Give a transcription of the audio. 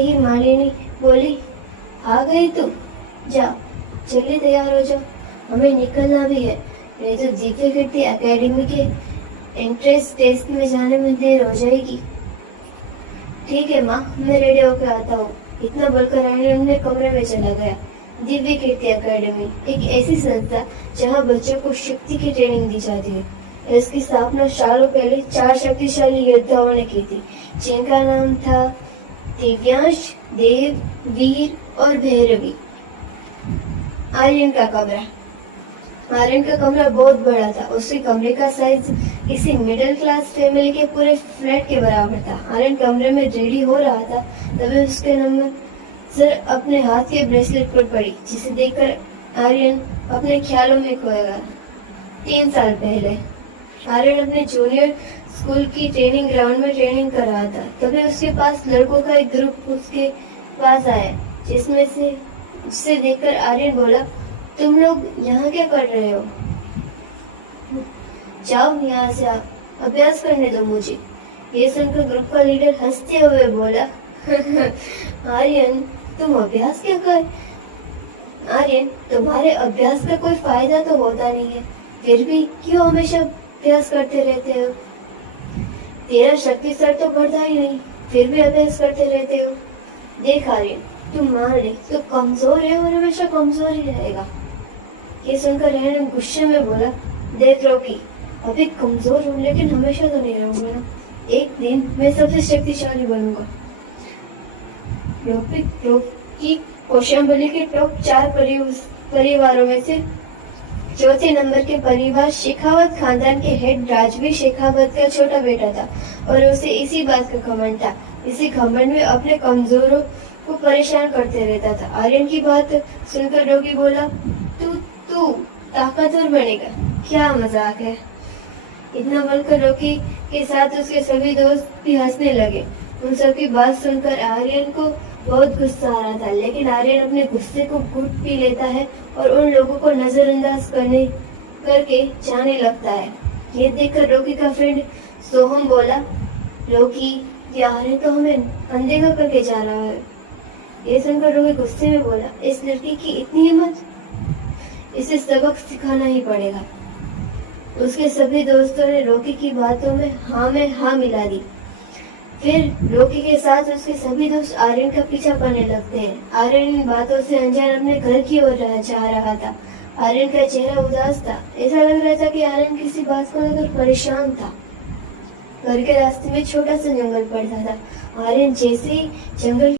ही मालिनी बोली, आ गई तू, जा जल्दी तैयार हो जा, हमें निकलना भी है, नहीं तो दिव्य कीर्ति एकेडमी के एंट्रेंस टेस्ट में जाने में देर हो जाएगी। ठीक है माँ, मैं रेडी होकर आता हूँ। इतना बोलकर आर्यन अपने कमरे में चला गया। दिव्य कीर्ति एकेडमी एक ऐसी संस्था जहाँ बच्चों को शक्ति की ट्रेनिंग दी जाती है। इसकी स्थापना सालों पहले 4 शक्तिशाली योद्धाओं ने की थी, जिनका नाम था दिव्यांश, देव, वीर और भैरवी। आर्यन का कमरा बहुत बड़ा था। उसके कमरे का साइज किसी मिडिल क्लास फैमिली के पूरे फ्लैट के बराबर था। आर्यन कमरे में रेडी हो रहा था, तभी उसके नजर अपने हाथ के ब्रेसलेट पर पड़ी, जिसे देखकर आर्यन अपने ख्यालों में खोएगा। 3 साल पहले आर्यन अपने जूनियर स्कूल की ट्रेनिंग ग्राउंड में ट्रेनिंग कर रहा था, तभी उसके पास लड़कों का एक ग्रुप उसके पास आया, जिसमें से उसे देखकर आर्यन बोला, तुम लोग यहाँ क्या कर रहे हो? जाओ यहाँ से, आप अभ्यास करने दो मुझे। ये सुनकर ग्रुप का लीडर हंसते हुए बोला, आर्यन तुम अभ्यास क्या कर? आर्यन, तुम्हारे अभ्यास का कोई फायदा तो होता नहीं है, फिर भी क्यों हमेशा अभ्यास करते रहते हो? तेरा शक्ति स्तर तो बढ़ता ही नहीं, फिर भी अभ्यास करते रहते हो। देख आर्यन, तुम मान ले तो कमजोर है और हमेशा कमजोर ही रहेगा। ये सुनकर आर्यन गुस्से में बोला, देख रॉकी, अभी कमजोर हूँ लेकिन हमेशा तो नहीं रहूंगा ना। एक दिन मैं सबसे शक्तिशाली बनूंगा। रॉकी कौशाम्बी के टॉप 4 परिवारों में से चौथे नंबर के परिवार शेखावत खानदान के हेड राजवीर शेखावत का छोटा बेटा था और उसे इसी बात का घमंड था। इसी घमंड में अपने कमजोरों को परेशान करते रहता था। आर्यन की बात सुनकर रॉकी बोला, तू ताकतवर बनेगा, क्या मजाक है? इतना बोलकर रॉकी के साथ उसके सभी दोस्त भी हंसने लगे। उन सबकी बात सुनकर आर्यन को बहुत गुस्सा आ रहा था, लेकिन आर्यन अपने गुस्से को घुट पी लेता है और उन लोगों को नजरअंदाज करके जाने लगता है। ये देखकर रॉकी का फ्रेंड सोहम बोला, रॉकी, ये आर्यन तो हमें अनदेखा करके जा रहा है। ये सुनकर रॉकी गुस्से में बोला, इस लड़की की इतनी हिम्मत, इसे सबक सिखाना ही पड़ेगा। उसके सभी दोस्तों ने रॉकी की बातों में हाँ मिला दी। फिर रॉकी के साथ उसके सभी दोस्त आर्यन का पीछा करने लगते हैं। आर्यन इन बातों से अनजान अपने घर की ओर जा रहा था। आर्यन का चेहरा उदास था। ऐसा लग रहा था कि आर्यन किसी बात को लेकर परेशान था। घर के रास्ते में छोटा सा जंगल पड़ता था। आर्यन जैसे ही जंगल